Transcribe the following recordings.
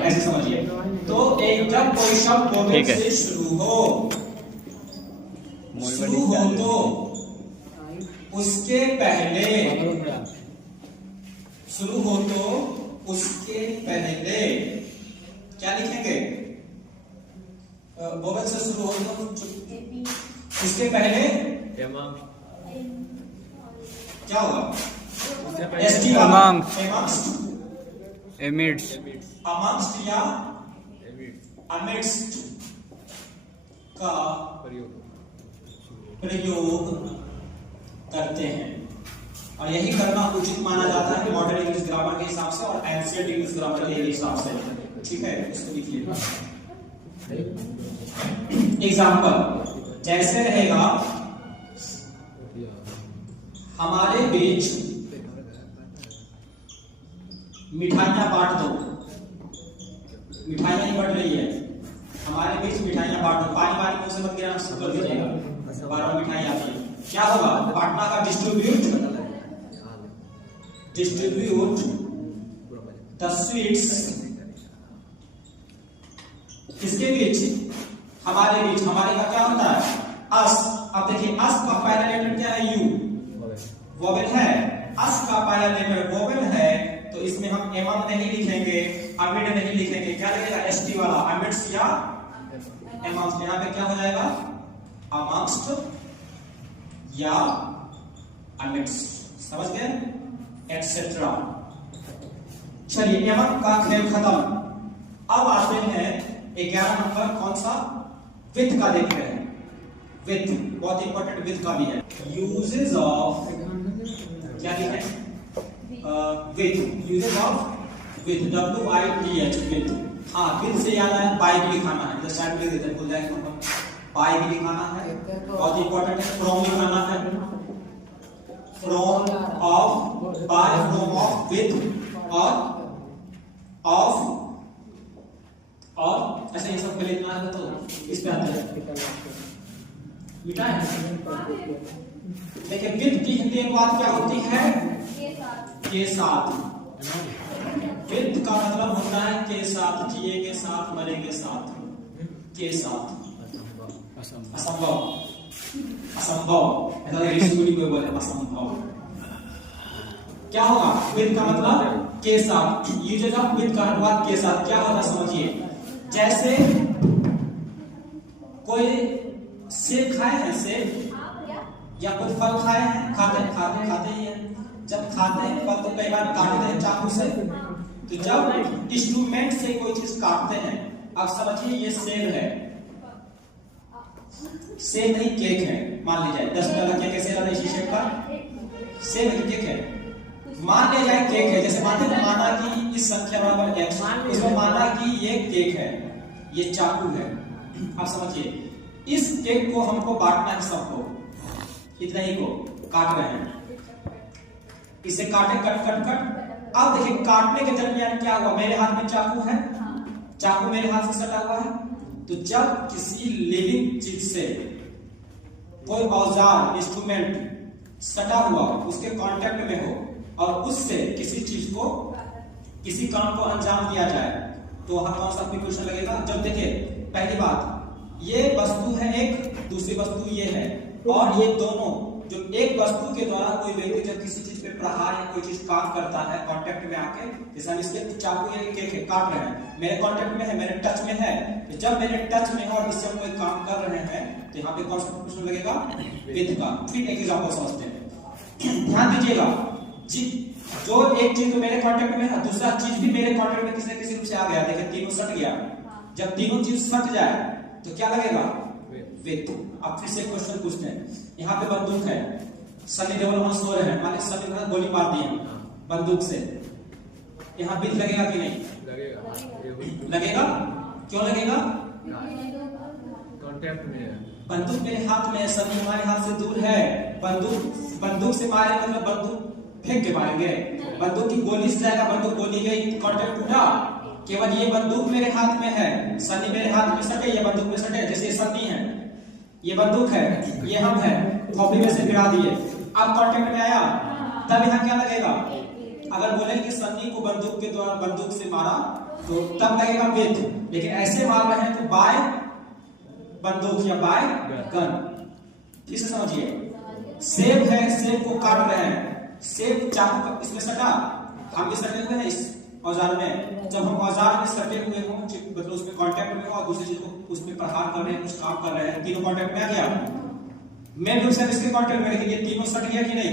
ऐसे समझिए। तो एक जब कोई शब्द वोवेल से शुरू हो तो उसके पहले क्या लिखेंगे? वोवेल से शुरू हो तो उसके पहले क्या होगा? amongst या amidst का प्रयोग करते हैं, और यही करना उचित माना जाता है मॉडर्न इंग्लिश ग्रामर के हिसाब से और एंशिएंट इंग्लिश ग्रामर के हिसाब से। ठीक है, इसको लिख लीजिए। एग्जाम्पल जैसे रहेगा, हमारे बीच मिठाइयां बांट दो। मिठाइयां नहीं बढ़ रही है, हमारे बीच मिठाइयां बांट दो। पानी पानी मुंह से मत गिराना शुरू कर दीजिएगा, बार-बार मिठाई आती है। क्या होगा? बांटना का डिस्ट्रीब्यूट द स्वीट्स किसके बीच? हमारे बीच। हमारे का क्या होता है? अस। अब देखिए अस का पहला लेटर क्या है? यू। वोवेल है। अस का पहला लेटर वोवेल है, तो इसमें हम एमम नहीं लिखेंगे, अमिड नहीं लिखेंगे। क्या लगेगा? एसटी वाला, अमिड्स या एमम्स। यहाँ पे क्या हो जाएगा? अमंगस्ट या अमिड्स। समझ गए? एक्सेट्रा। चलिए, एमम का खेल खत्म। अब आते हैं 11 नंबर, कौन सा? विथ का देख रहे हैं। विथ बहुत इंपॉर्टेंट, विथ का भी है। यूजेस ऑफ क्या लिखे? With. Uses of with, WITH, with. हाँ, विथ से याद आया, बाय भी लिखाना है। इधर साइड में लिख देते हैं, भूल जाएंगे। बाय भी लिखाना है, बहुत इंपॉर्टेंट है। फ्रॉम लिखाना है, from, of, by, from, of, with और ऐसे ये सब पहले लिखना है। तो इस पे आते हैं मिटाएं। देखिए, विथ की हिंदी में बात क्या होती है? के साथ। विथ का मतलब होता है के साथ, जिएंगे साथ, मरेंगे साथ, के साथ। असंभव, ऐसा ऋषि कोई बोले असंभव। क्या होगा? विथ का मतलब के साथ। यूजेस ऑफ विथ का मतलब के साथ। क्या होता है समझिए। जैसे कोई सेब खाए हैं, सेब या कोई फल खाए हैं, खाते ही हैं। जब खाते हैं फल तो कई बार काटते हैं चाकू से, तो जब इंस्ट्रूमेंट से कोई चीज काटते हैं, अब समझिए ये सेब है, सेब नहीं केक है। मान लीजिए 10 रुपए का केक है, सेब इसी शेप का सेब नहीं केक है। मान लिया जाए केक है, जैसे मानते हैं माना कि इस संख्या बराबर x, इसमें माना कि ये केक है, ये चाकू है। अब समझिए, इस केक को हमको बांटना है सबको, इतना ही को काट रहे हैं। इसे काटे, कट। अब देखिए, काटने के दरमियान क्या हुआ? मेरे हाथ में चाकू है, चाकू मेरे हाथ से सटा हुआ है। तो जब किसी लिविंग चीज से कोई औजार, इंस्ट्रूमेंट सटा हुआ उसके कांटेक्ट में हो और उससे किसी चीज को, किसी काम को अंजाम दिया जाए, तो वहां कौन सा प्रीपोजिशन लगेगा? जब देखिए, पहली बात, ये वस्तु है एक, दूसरी वस्तु ये है, और ये दोनों जो एक वस्तु के द्वारा कोई व्यक्ति जब किसी चीज पे प्रहार या कोई चीज काम करता है कांटेक्ट में आके, जैसे हम इसके चाकू ये केक है काट रहे हैं, मेरे कांटेक्ट में है, मेरे टच में है, तो जब मेरे टच में है और इससे हम कोई काम कर रहे हैं, तो यहाँ पे कौन सा प्रीपोजिशन लगेगा? विथ का। फिर एक एग्जांपल समझते हैं, ध्यान दीजिएगा। जो एक चीज तो मेरे कांटेक्ट में है, दूसरा चीज भी मेरे कांटेक्ट में किसी न किसी रूप से आ गया। देखिए, तीनों सट गया। जब तीनों चीज सट जाए तो क्या लगेगा? विथ। अब फिर से क्वेश्चन पूछते हैं, यहाँ पे बंदूक है, सनी देओल वहां सो रहे हैं, मान लीजिए सनी ने गोली मार दी बंदूक से, यहाँ विथ लगेगा कि नहीं? लगेगा। क्यों लगेगा? कांटेक्ट में है। बंदूक मेरे हाथ में है, सनी हमारे हाथ से दूर है। बंदूक से मारे मतलब बंदूक फेंक के मारेंगे, बंदूक की गोली से जाएगा, बंदूक गोली गई, कांटेक्ट टूटा। केवल ये बंदूक मेरे हाथ में है, सनी मेरे हाथ में सटे, ये बंदूक में सटे। जैसे ये सनी है, ये बंदूक है, ये हम है, कॉपी में से गिरा दिए, अब कांटेक्ट में आया, तब यहाँ क्या लगेगा? अगर बोले कि सन्नी को बंदूक के द्वारा बंदूक से मारा तो तब लगेगा विद, लेकिन ऐसे मार रहे हैं तो बाय बंदूक या बाय गन। फिर से समझिए, सेब है, सेब को काट रहे हैं, सेब चाकू का इसमें सटा, हम भी सटे हुए हैं इस औजार में। जब हम औजार में सटे हुए हों, मतलब उसमें कांटेक्ट में हो और दूसरी चीज को उसमें प्रहार कर रहे हैं, कुछ काम कर रहे हैं, तीनों कांटेक्ट में आ गया, मेन रूप से इसके कांटेक्ट में, लेकिन ये तीनों सट गया कि नहीं?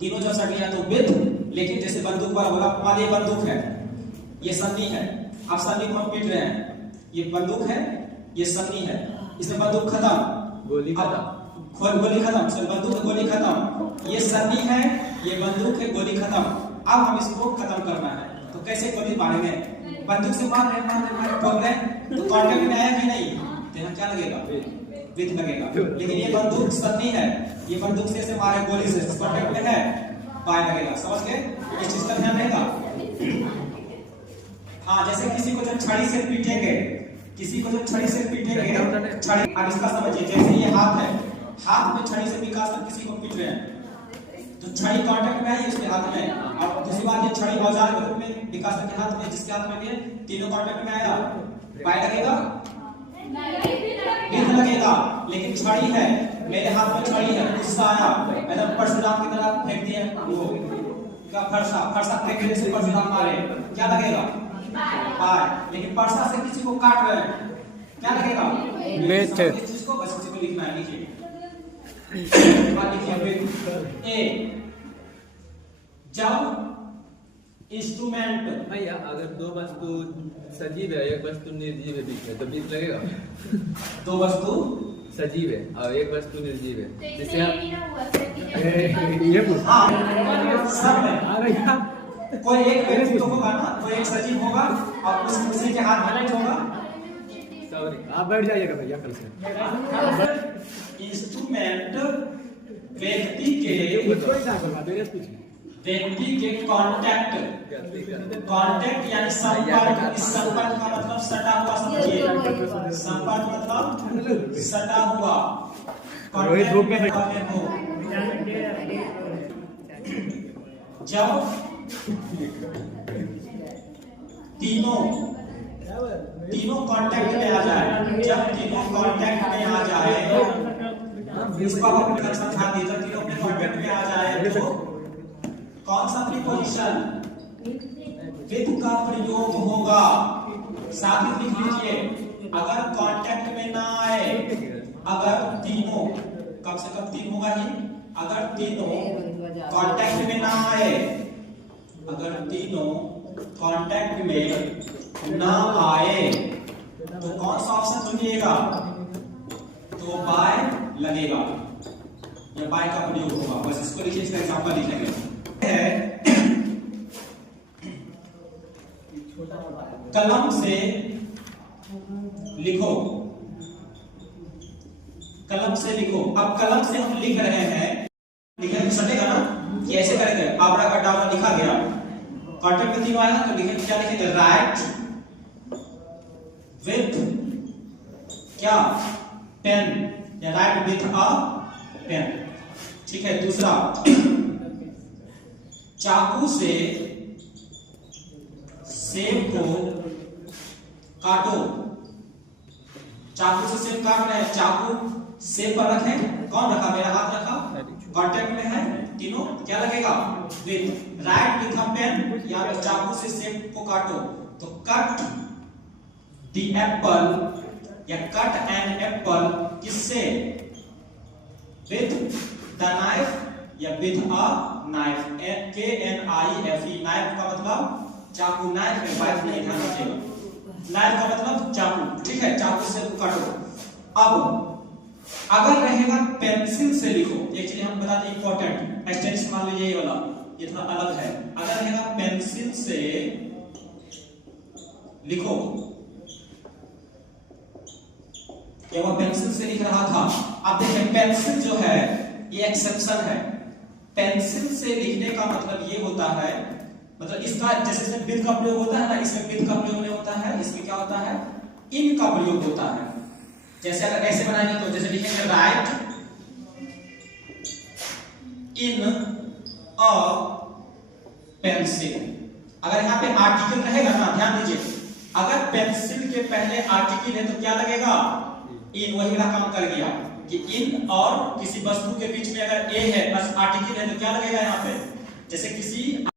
तीनों जब सट गया तो विद, लेकिन जैसे बंदूक वाला बोला, मान ये बंदूक है, ये सन्नी है, अब सन्नी को हम पीट रहे हैं, ये बंदूक है, ये सन्नी है, इसमें बंदूक खत्म, गोली खत्म, गोली खत्म, सर बंदूक है, गोली खत्म, ये सन्नी है, ये बंदूक है, गोली खत्म। अब हम इसको खत्म करना है, तो कैसे गोली मारेंगे? बंदूक से मार रहे ठोक रहे, तो कांटेक्ट में आया कि नहीं? तो यहाँ क्या लगेगा? विद लगेगा। लेकिन ये बंदूक सन्नी है, ये बंदूक से ऐसे मारे गोली से, कांटेक्ट में है, बाय लगेगा। समझ गए? इस चीज का ध्यान रहेगा। हाँ, जैसे किसी को जब छड़ी से पीटेंगे, किसी को जब छड़ी से पीटेंगे, छड़ी, अब इसका समझिए, जैसे ये हाथ है, हाथ में छड़ी से विकास कर किसी को पीट रहे हैं, तो छड़ी कांटेक्ट में आई उसके हाथ में, और दूसरी बात ये छड़ी औजार के रूप में विकास के हाथ में, जिसके हाथ में ये तीनों कांटेक्ट में आया, बाय लगेगा, विद लगेगा। लेकिन छड़ी है, मेरे हाथ में छड़ी है, गुस्सा आया, मैंने परशुराम की तरह फेंक दिया, वो क्या फरसा, फरसा फेंकने से परशुराम मारे, क्या लगेगा? बाय। लेकिन परसा से किसी को काट रहे हैं, क्या लगेगा? विद। इस चीज को बस इसी को लिखना है, लिखिए। ए, जब इंस्ट्रूमेंट, भैया अगर दो वस्तु सजीव है, एक वस्तु निर्जीव है बीच में, तो बीच लगेगा? दो वस्तु सजीव है और एक वस्तु निर्जीव है, जिसे आप सब में कोई एक व्यक्ति तो होगा ना, कोई एक सजीव होगा और उसी के हाथ में होगा। आप बैठ जाइएगा भैया कल से। इंस्ट्रूमेंट व्यक्ति के कांटेक्ट, कांटेक्ट यानी संपर्क, इस संपर्क का मतलब सटा हुआ, समझिए, संपर्क मतलब सटा हुआ, जब तीनों कांटेक्ट में आ जाए, जब तीनों कांटेक्ट में आ जाए, इसको आप समझा दीजिए, तीनों अपने कांटेक्ट में आ जाए तो कौन सा प्रीपोजिशन विद का प्रयोग होगा? साथ ही लिख लीजिए, अगर कांटेक्ट में ना आए, अगर तीनों, कम से कम तीन होगा ही, अगर तीनों कांटेक्ट में ना आए, अगर तीनों कांटेक्ट में ना आए तो कौन सा ऑप्शन चुनिएगा? तो बाय लगेगा, या बाय का प्रयोग होगा। बस इसको लिखिए, इसका एग्जांपल लिखेंगे। कलम से लिखो, कलम से लिखो। अब कलम से हम लिख रहे हैं, लिखने में सटेगा ना, कि ऐसे करेंगे, आबरा का डावरा लिखा गया, कांटेक्ट में तीनों आएगा तो लिखेंगे, क्या लिखेंगे? राइट विथ क्या? पेन, या राइट विथ अ पेन। ठीक है। दूसरा, चाकू से सेब को काटो, चाकू से सेब काट रहे हैं, चाकू सेब पर रखे, कौन रखा? मेरा हाथ रखा, कांटेक्ट में है तीनों, क्या लगेगा? With. Write with a pen, या चाकू से सेब को काटो, तो कट द एप्पल या कट एन एप्पल किससे? विथ द नाइफ या with a knife, KNIFE, knife का मतलब चाकू, नाइफ में वाइफ नहीं, ध्यान रखिएगा, नाइफ का मतलब चाकू। ठीक है, चाकू से काटो। अब अगर रहेगा पेंसिल से लिखो, एक चीज हम बताते हैं इंपॉर्टेंट, एक्सटेंशन मान लीजिए ये वाला, ये थोड़ा अलग है। अगर रहेगा पेंसिल से लिखो, ये वो पेंसिल से लिख रहा था। अब देखिए पेंसिल जो है ये एक्सेप्शन है, पेंसिल से लिखने का मतलब ये होता है, मतलब इसका जैसे इसमें विद का प्रयोग होता है ना, इसमें विद का प्रयोग नहीं होता है, इसमें क्या होता है? इन का प्रयोग होता है। जैसे अगर ऐसे बनाएंगे तो जैसे लिखेंगे राइट इन अ पेंसिल। अगर यहाँ पे आर्टिकल रहेगा ना, ध्यान दीजिए, अगर पेंसिल के पहले आर्टिकल है तो क्या लगेगा? इन। वही वाला काम कर गया कि इन और किसी वस्तु के बीच में अगर ए है बस आर्टिकल है तो क्या लगेगा यहाँ पे? जैसे किसी